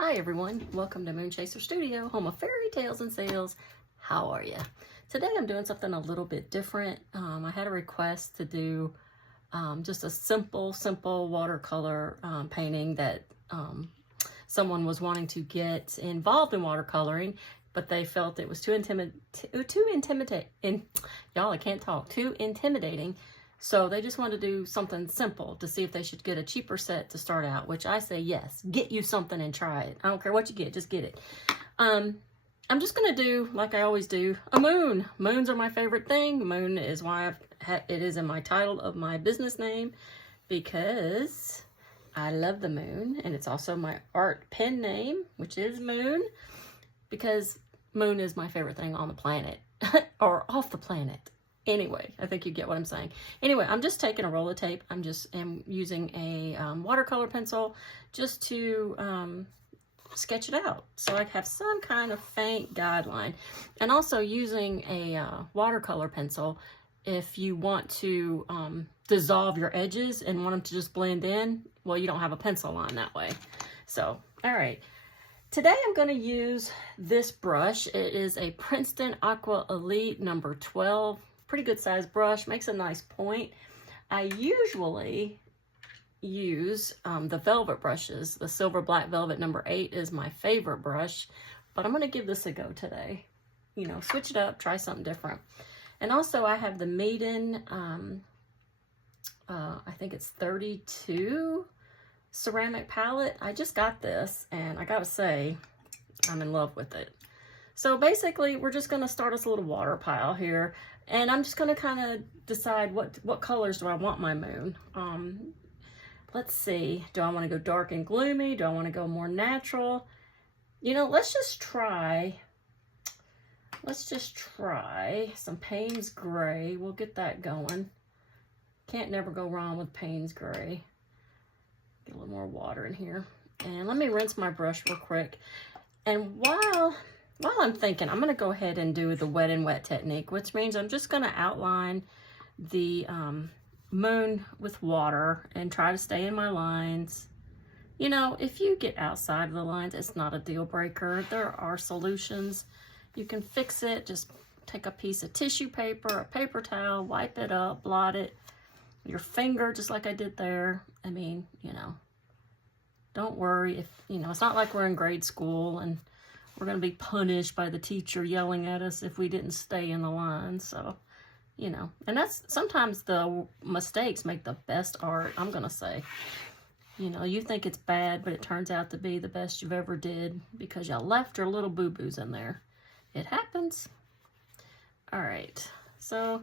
Hi everyone, welcome to Moonchaserstudio, home of fairy tales and sales. How are you? Today I'm doing something a little bit different. I had a request to do just a simple watercolor painting that someone was wanting to get involved in watercoloring, but they felt it was too intimidating. So they just wanted to do something simple to see if they should get a cheaper set to start out, which I say, yes, get you something and try it. I don't care what you get, just get it. I'm just going to do, like I always do, a moon. Moons are my favorite thing. Moon is why it is in my title of my business name, because I love the moon. And it's also my art pen name, which is Moon, because moon is my favorite thing on the planet or off the planet. Anyway, I think you get what I'm saying. Anyway, I'm just taking a roll of tape. I'm using a watercolor pencil just to sketch it out, so I have some kind of faint guideline. And also using a watercolor pencil, if you want to dissolve your edges and want them to just blend in, well, you don't have a pencil line that way. So, all right. Today I'm going to use this brush. It is a Princeton Aqua Elite number 12. Pretty good size brush, makes a nice point. I usually use the velvet brushes. The silver black velvet number 8 is my favorite brush, but I'm going to give this a go today. You know, switch it up, try something different. And also I have the Maiden, I think it's 32 ceramic palette. I just got this and I gotta say, I'm in love with it. So basically, we're just going to start us a little water pile here. And I'm just going to kind of decide what colors do I want my moon. Let's see. Do I want to go dark and gloomy? Do I want to go more natural? You know, let's just try some Payne's Gray. We'll get that going. Can't never go wrong with Payne's Gray. Get a little more water in here. And let me rinse my brush real quick. And while I'm thinking, I'm going to go ahead and do the wet and wet technique, which means I'm just going to outline the moon with water and try to stay in my lines. You know, if you get outside of the lines, it's not a deal breaker. There are solutions. You can fix it. Just take a piece of tissue paper, a paper towel, wipe it up, blot it. Your finger, just like I did there. I mean, you know, don't worry if, you know, it's not like we're in grade school and we're going to be punished by the teacher yelling at us if we didn't stay in the line. So, you know, and that's sometimes the mistakes make the best art, I'm going to say. You know, you think it's bad, but it turns out to be the best you've ever did because you left your little boo-boos in there. It happens. All right. So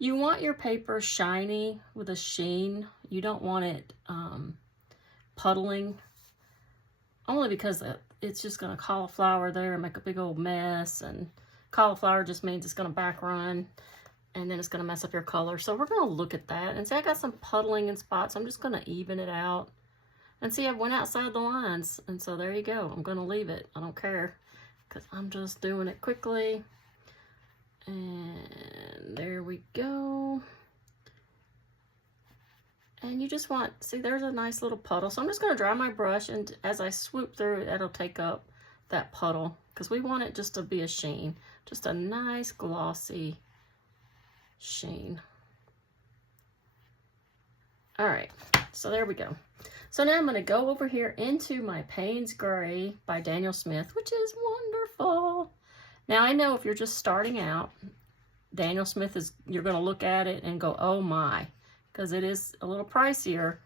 you want your paper shiny with a sheen. You don't want it puddling, only because it's just going to cauliflower there and make a big old mess, and cauliflower just means it's going to back run and then it's going to mess up your color. So we're going to look at that and see, I got some puddling in spots. I'm just going to even it out and see, I went outside the lines, and so there you go. I'm going to leave it. I don't care because I'm just doing it quickly. And there we go. And you just want, see, there's a nice little puddle. So I'm just going to dry my brush, and as I swoop through it, that'll take up that puddle because we want it just to be a sheen, just a nice glossy sheen. All right, so there we go. So now I'm going to go over here into my Payne's Gray by Daniel Smith, which is wonderful. Now I know if you're just starting out, Daniel Smith is, you're going to look at it and go, oh my, because it is a little pricier,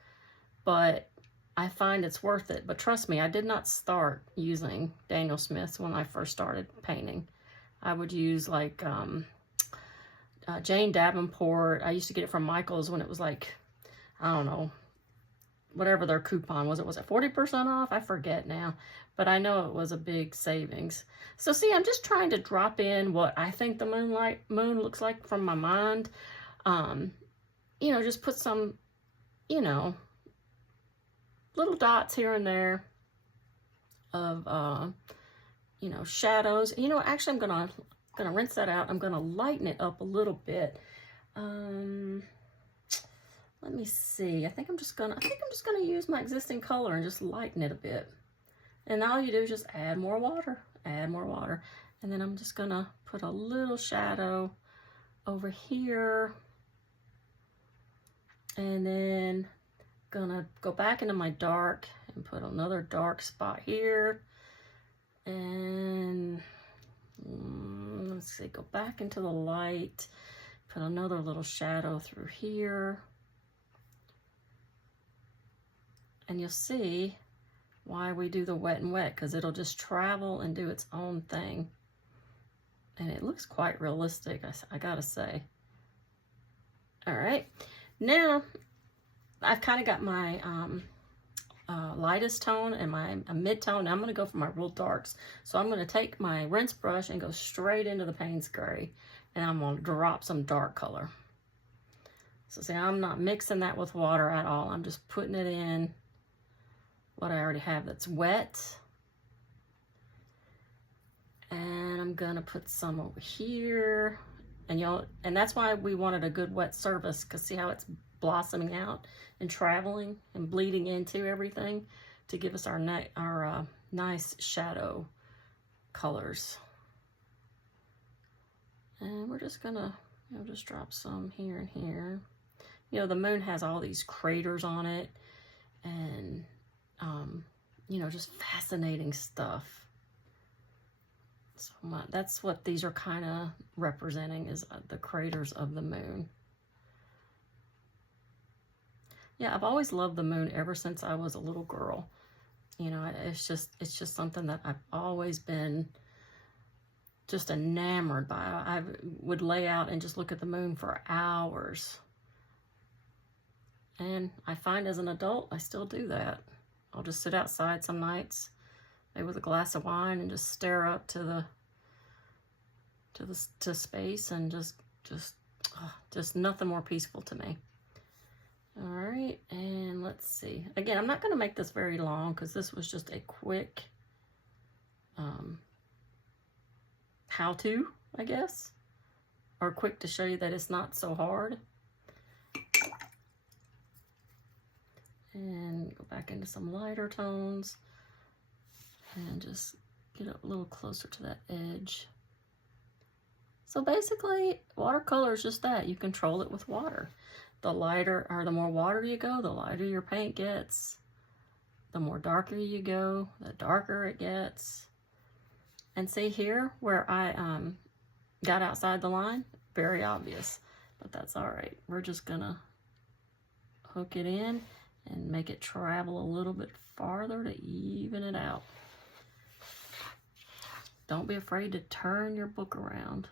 but I find it's worth it. But trust me, I did not start using Daniel Smith's when I first started painting. I would use like Jane Davenport. I used to get it from Michael's when it was like, I don't know, whatever their coupon was. Was it 40% off? I forget now, but I know it was a big savings. So see, I'm just trying to drop in what I think the moon looks like from my mind. You know, just put some, you know, little dots here and there of, you know, shadows. You know, actually, I'm gonna rinse that out. I'm gonna lighten it up a little bit. Let me see. I think I'm just gonna use my existing color and just lighten it a bit. And all you do is just add more water, add more water. And then I'm just gonna put a little shadow over here. And then gonna go back into my dark and put another dark spot here. And let's see, go back into the light, put another little shadow through here. And you'll see why we do the wet and wet, because it'll just travel and do its own thing. And it looks quite realistic, I gotta say. All right, now I've kind of got my lightest tone and my mid-tone. Now I'm gonna go for my real darks. So I'm gonna take my rinse brush and go straight into the Payne's Gray, and I'm gonna drop some dark color. So see, I'm not mixing that with water at all. I'm just putting it in what I already have that's wet. And I'm gonna put some over here. And that's why we wanted a good wet surface, because see how it's blossoming out and traveling and bleeding into everything to give us our nice shadow colors. And we're just gonna, just drop some here and here. The moon has all these craters on it, and just fascinating stuff. So that's what these are kind of representing, is the craters of the moon. Yeah, I've always loved the moon ever since I was a little girl. It's just something that I've always been just enamored by. I would lay out and just look at the moon for hours. And I find as an adult, I still do that. I'll just sit outside some nights, maybe with a glass of wine, and just stare up to space, and just nothing more peaceful to me. All right, and let's see. Again, I'm not going to make this very long, because this was just a quick how-to, I guess, or quick to show you that it's not so hard. And go back into some lighter tones and just get a little closer to that edge. So basically, watercolor is just that. You control it with water. The lighter, or the more water you go, the lighter your paint gets. The more darker you go, the darker it gets. And see here where I got outside the line? Very obvious, but that's all right. We're just gonna hook it in and make it travel a little bit farther to even it out. Don't be afraid to turn your book around.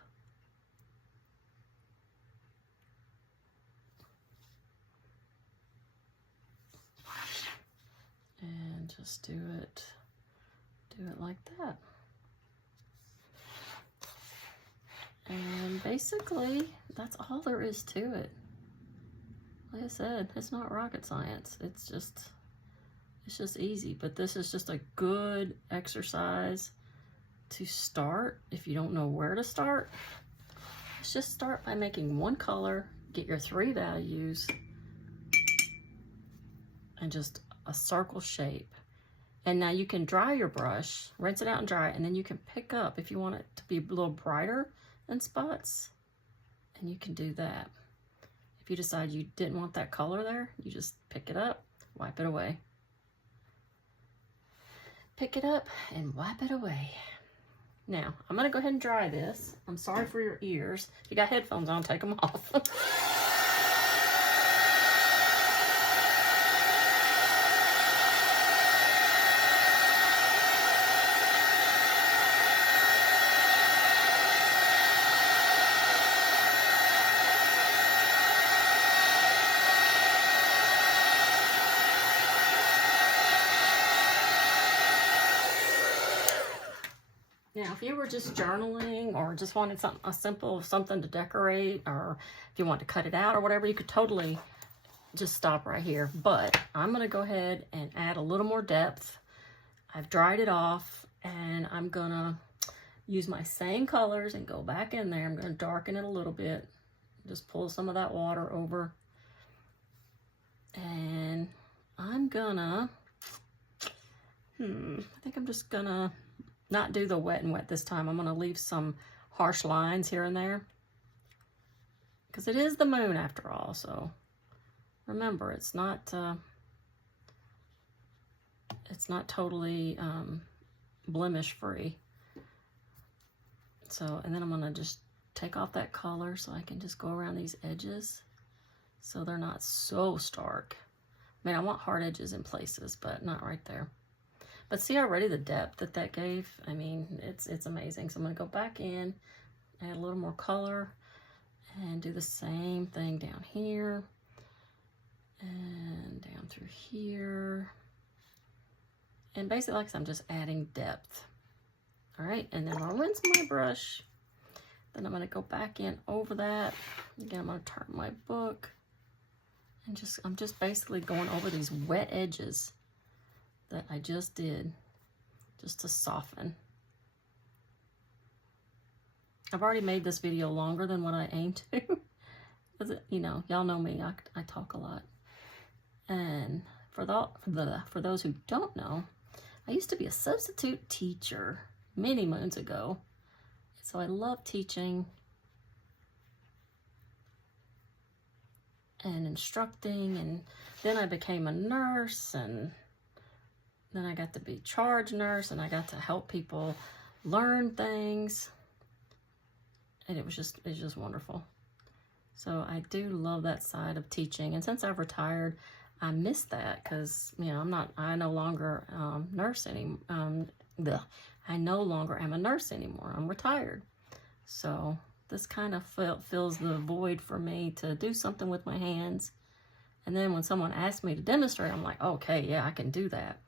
And just do it like that. And basically, that's all there is to it. Like I said, it's not rocket science. It's just easy. But this is just a good exercise to start. If you don't know where to start, let's just start by making one color, get your 3 values, and just a circle shape. And now you can dry your brush, rinse it out and dry it, and then you can pick up if you want it to be a little brighter in spots, and you can do that. If you decide you didn't want that color there, you just pick it up, wipe it away. Pick it up and wipe it away. Now, I'm gonna go ahead and dry this. I'm sorry for your ears. If you got headphones on, take them off. Now, if you were just journaling or just wanted a simple something to decorate, or if you want to cut it out or whatever, you could totally just stop right here. But I'm going to go ahead and add a little more depth. I've dried it off, and I'm going to use my same colors and go back in there. I'm going to darken it a little bit. Just pull some of that water over. And I'm going to I think I'm just gonna not do the wet and wet this time. I'm gonna leave some harsh lines here and there, because it is the moon after all. So remember, it's not totally blemish free. So, and then I'm gonna just take off that color so I can just go around these edges so they're not so stark. I mean, I want hard edges in places, but not right there. But see already the depth that that gave? I mean, it's amazing. So I'm gonna go back in, add a little more color, and do the same thing down here, and down through here. And basically, like I said, I'm just adding depth. All right, and then I'll rinse my brush. Then I'm gonna go back in over that. Again, I'm gonna turn my book. And I'm just basically going over these wet edges that I just did, just to soften. I've already made this video longer than what I aim to. You know, y'all know me, I talk a lot. And for those who don't know, I used to be a substitute teacher many moons ago. So I love teaching and instructing, and then I became a nurse, and then I got to be charge nurse, and I got to help people learn things, and it's just wonderful. So I do love that side of teaching, and since I've retired, I miss that, because you know I no longer nurse anymore. I no longer am a nurse anymore. I'm retired, so this kind of fills the void for me to do something with my hands. And then when someone asks me to demonstrate, I'm like, okay, yeah, I can do that.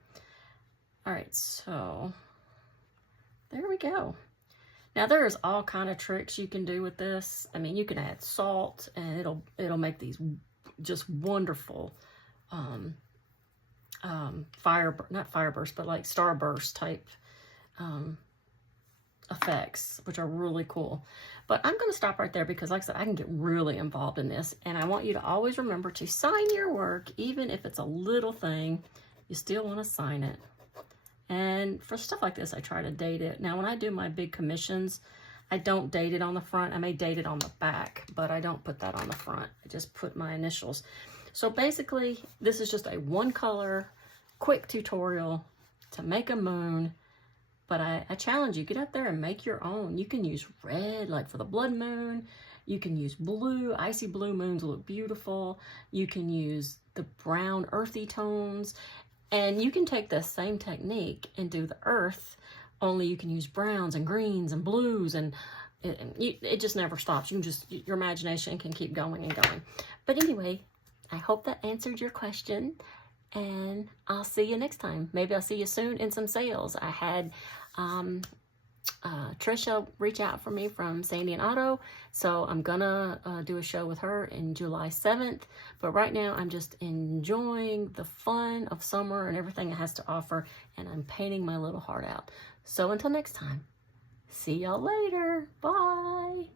All right, so there we go. Now there's all kind of tricks you can do with this. I mean, you can add salt, and it'll make these just wonderful not fireburst, but like starburst type effects, which are really cool. But I'm going to stop right there, because like I said, I can get really involved in this, and I want you to always remember to sign your work. Even if it's a little thing, you still want to sign it. And for stuff like this, I try to date it. Now when I do my big commissions, I don't date it on the front. I may date it on the back, but I don't put that on the front. I just put my initials. So basically, this is just a one color quick tutorial to make a moon. But I challenge you, get out there and make your own. You can use red, like for the blood moon. You can use blue. Icy blue moons look beautiful. You can use the brown earthy tones. And you can take the same technique and do the earth, only you can use browns and greens and blues, and it just never stops. You can just, your imagination can keep going and going. But anyway, I hope that answered your question. And I'll see you next time. Maybe I'll see you soon in some sales. I had Trisha reach out for me from Sandy and Otto, so I'm gonna do a show with her in July 7th. But right now, I'm just enjoying the fun of summer and everything it has to offer, and I'm painting my little heart out. So until next time, see y'all later. Bye.